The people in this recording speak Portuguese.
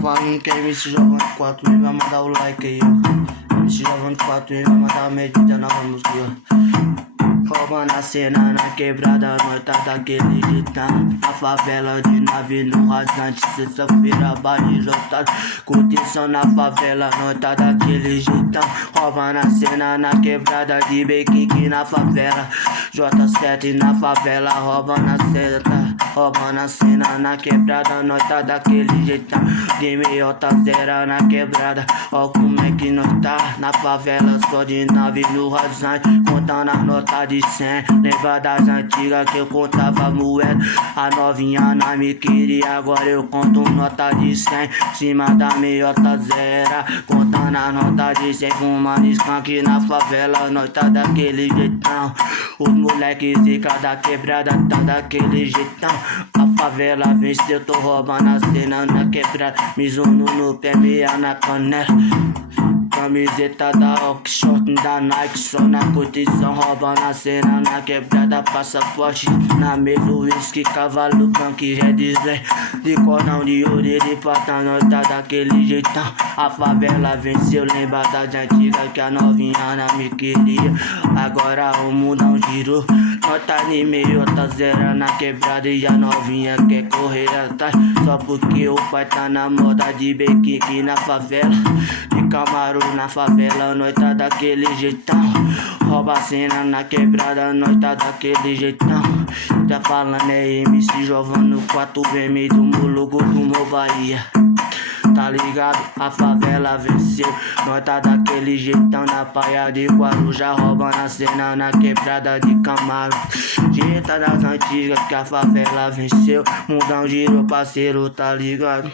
falando que é MC Jovando 4 e vai mandar o like aí, ó. MC Jovando 4 e vai mandar a medida na música, ó. Roubando a cena na quebrada, nós tá daquele jeitão. Na favela de nave no rasante, sexta-feira, baile lotado. Curtição na favela, nós tá daquele jeitão. Roubando a cena na quebrada, de Bequique na favela. J7 na favela, roubando a cena. Roubando a cena na quebrada, nós tá daquele jeitão. De meiota zero na quebrada, ó como é que nós tá. Na favela só de nave no rasante, contando as notas de 100. Lembra das antigas que eu contava moeda. A novinha não me queria, agora eu conto nota de 100. Cima da meiota zero, contando as notas de 100. Fumando skunk na favela, nós tá daquele jeitão. Os moleques zica da quebrada tá daquele jeitão. A favela venceu, tô roubando a cena na quebrada. Mizuno no pé, meia na canela. Camiseta da Oxshort, da Nike, só na curtição. Roubando a cena na quebrada, passaporte na mesa, whisky, cavalo, punk, Red Slay. De cordão de ouro e de prata, nós tá daquele jeitão. A favela venceu, lembra das antigas que a novinha não me queria. Agora o mundão girou, nós tá de meiota zero na quebrada e a novinha quer correr atrás. Só porque o pai tá na moda de Bequique na favela. De Camaro na favela, nós tá daquele jeitão. Rouba a cena na quebrada, nós tá daquele jeitão. Tá falando é MC Jovando 4M do Mulugu do Mo Bahia. Tá ligado? A favela venceu, nós tá daquele jeitão. Na praia de Guarujá, roubando a cena na quebrada de Camaro. Jeita das antigas que a favela venceu. Mundão girou, parceiro, tá ligado?